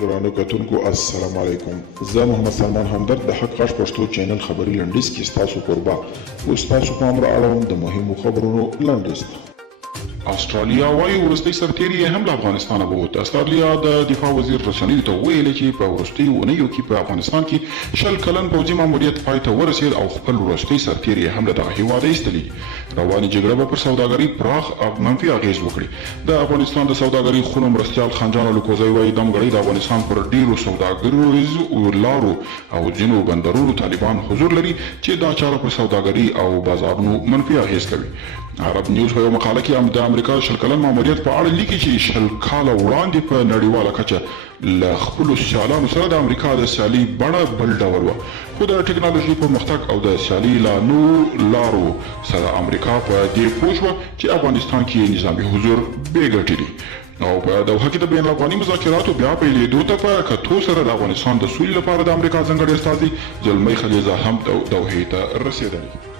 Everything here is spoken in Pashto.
درانه کتونکو السلام علیکم. زه محمد سلمان همدرد د حق غږ پښتو چینل خبري لنډیز کې ستاسو کوربه اوس تاسو پام را اړوم د مهمو خبرونو لنډیز ته. استرالیا وايي وروستۍ سرتیري یې هم له افغانستانه ووت. استرالیا د دفاع وزیر رسنیو ته وویل چې په وروستیو اونیو کې په افغانستان کې 20 کلن پوځي ماموریت پای ته ورسېد او خپل وروستۍ سرتیري یې هم له دغه هېواده ایستلي. روانې جګړه به پر سوداګرۍ پراخ او منفي اغېز وکړي. د افغانستان د سوداګرۍ خونو مرستیال خان جان الکوزی وایي دمګړۍ د افغانستان پر ډیرو سوداګریزو لارو او ځینو بندرونو طالبان حضور لري چې دا چاره پر سوداګرۍ او بازارونو منفي اغېز کوي. عرب نیوز په یو مقاله کې د امریکا 20 کلن ماموریت په اړه لیکي چې 20 کاله وړاندې په نړیواله کچه له خپلو سیالانو سره د امریکا د سیالي بڼه بل ډول وه، خو د ټکنالوژي پرمختګ او د سیالي لا نورو لارو سره امریکا په دې پوه شوه چې افغانستان کې نظامي حضور بې ګټې دي او په دوحه کې د بین الافغاني مذاکراتو بیا پیلېدو ته په کتو سره د افغانستان د سولې لپاره د امریکا ځانګړي استازي زلمۍ خلیزه هم دوحې ته رسېدلي.